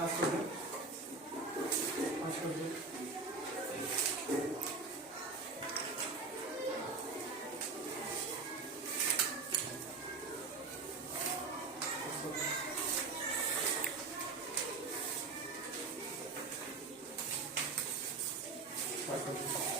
पास कर दो पास कर दो पास कर दो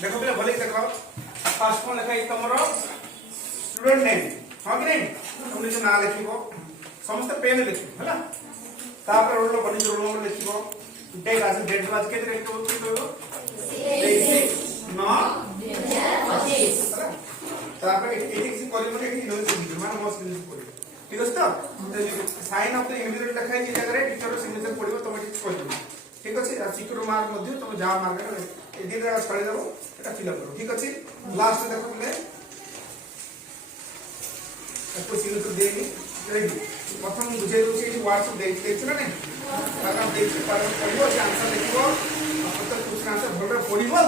देखो पिला भले देखो फर्स्ट कोन लिखा है तमरो स्टूडेंट नेम हां कि नहीं तुम निजे नाम लिखिबो समस्त पेन लिखिबो हला तापर रोल नंबर लिखिबो डेट आज डेट आज केते रेट होती तो 9 2025 तापर एटी किसी कॉलम में एटी नोट लिखिबो माने मोस लिखिबो ठीक है तो साइन ऑफ द इंडिविजुअल लिखा है जगह रे टीचर सिग्नेचर पड़िबो तुम ठीक कर ठीक अछि आ सिक्योर मार्क मध्ये तुम जा मार्क रे ए दिन रे छाड़ी देबो এটা ফিল আপ করো ঠিক আছে লাস্ট দেখো বলে একটু সিগনেচার দেইনি রেডি প্রথম বুঝাই দউছি এটি ওয়ার্ড সব দেখছ না নাই তারপর দেখছি পড়িবো যে आंसर লিখিবো প্রত্যেক কোশ্চেন आंसर ভালো পড়িবো